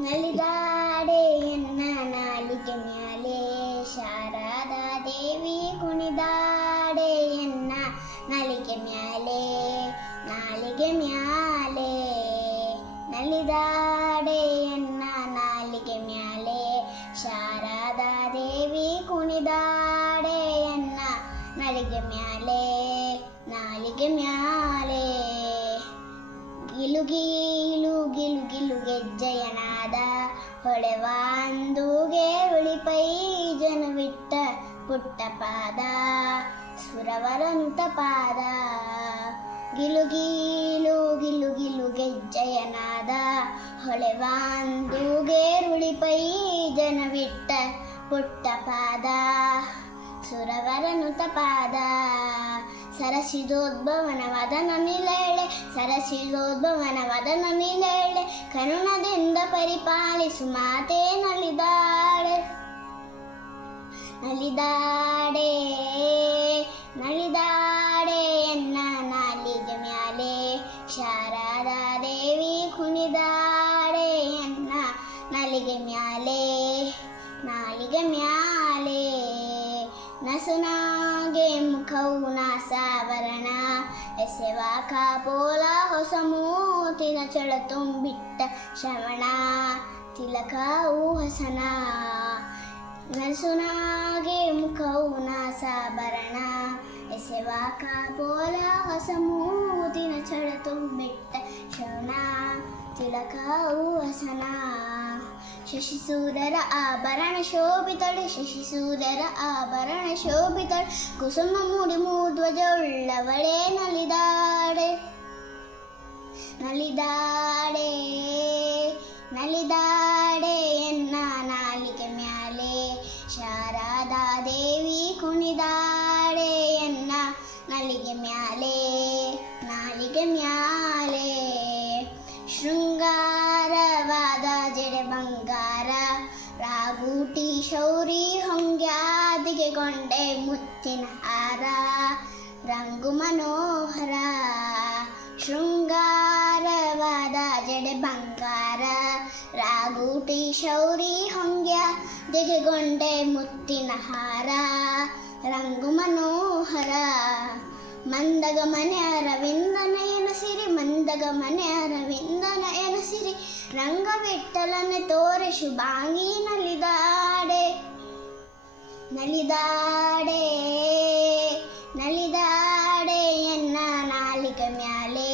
ನಲಿದಾಡೆ ಎನ್ನ ನಾಲಿಗೆ ಮ್ಯಾಲೆ ಶಾರದಾ ದೇವಿ ಕುಣಿದಾಡೆ ಎನ್ನ ನಾಲಿಗೆ ಮ್ಯಾಲೆ ನಲಿದಾಡೆ ಎನ್ನ ನಾಲಿಗೆ ಮ್ಯಾಲೆ ಶಾರದಾ ದೇವಿ ಕುಣಿದಾಡೆ ಎನ್ನ ನಾಲಿಗೆ ಮ್ಯಾಲೆ ಗಿಲು ಗೀಲು ಗಿಲು ಗಿಲು ಗೆಜ್ಜೆಯನಾದ ಹೊಳೆವಾಂದುಗೆ ಉಳಿಪೈ ಜನವಿಟ್ಟ ಪುಟ್ಟ ಪಾದ ಸುರವರಂತ ಪಾದ ಗಿಲು ಗೀಲು ಗಿಲು ಗಿಲು ಗೆಜ್ಜೆಯನಾದ ಹೊಳೆವಾಂದುಗೆ ಉಳಿಪೈ ಜನವಿಟ್ಟ ಪುಟ್ಟ ಪಾದ ಸುರವರನುತ ಪಾದ ಸರಸಿದೋದ್ಭವನ ವದನ ನಿಲೇಳೆ ಕರುಣದಿಂದ ಪರಿಪಾಲಿಸು ಮಾತೆ ನಲಿದಾಡೆ ಎನ್ನ ನಾಲಿಗೆ ಮ್ಯಾಲೆ ಶಾರದಾ ದೇವಿ ಕುಣಿದಾಡೆ ಎನ್ನ ನಾಲಿಗೆ ಮ್ಯಾಲೆ ನಸುನಾಗೆ ಮುಖವು ನಾಸಾವರಣ ಎಸೆವ ಕಾಪೋಲ ಹೊಸ ಮೂತಿನ ಚಳ ತುಂಬಿಟ್ಟ ಶ್ರವಣ ತಿಲಕವು ಹಸನ ನಸುನಾಗೆ ಮುಖವು ನಾಸಾಭರಣ ಎಸೆವ ಕಾಪೋಲ ಹೊಸ ಮೂತಿನ ಚಳ ತುಂಬಿಟ್ಟ ಶ್ರವಣ ತಿಲಕವು ಹಸನ ಶಶಿಸೂರರ ಆಭರಣ ಶೋಭಿತಳೆ ಕುಸುಮ ಮೂಡಿ ಮೂಧ್ವಜ ಉಳ್ಳವಳೇ ನಲಿದಾಡೆ ಎನ್ನ ನಾಲಿಗೆ ಮ್ಯಾಲೆ ಶಾರದಾ ದೇವಿ ಕುಣಿದಾಡೆ ಎನ್ನ ನಾಲಿಗೆ ಮ್ಯಾಲೆ ಶೃಂಗಾರವಾದ ಜಡೆ ಬಂಗಾರ ರಾಗೂಟಿ ಶೌರಿ ಹೊಂಗ್ಯಾದಿಗೆ ಗೊಂಡೆ ಮುತ್ತಿನ ಹಾರ ರಂಗು ಮನೋಹರ ಶೃಂಗಾರವಾದ ಜಡೆ ಬಂಗಾರ ರಾಗೂಟಿ ಶೌರಿ ಹೊಂಗ್ಯಾದಿಗೆ ಗೊಂಡೆ ಮುತ್ತಿನ ಹಾರ ರಂಗು ಮನೋಹರ ಮಂದಗಮನೆ ಅರವಿಂದನಯನ ಸಿರಿ ರಂಗವಿಠಲನೆ ತೋರೆ ಶುಭಾಂಗಿ ನಲಿದಾಡೆ ಎನ್ನ ನಾಲಿಗೆ ಮ್ಯಾಲೆ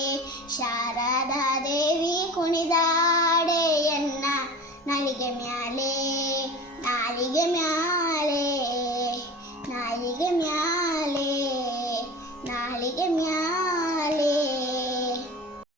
ಶಾರದಾ ದೇವಿ ಕುಣಿದಾಡೆ ಎನ್ನ ನಾಲಿಗೆ ಮ್ಯಾಲೆ ನಾಲಿಗೆ ಮ್ಯಾಲೆ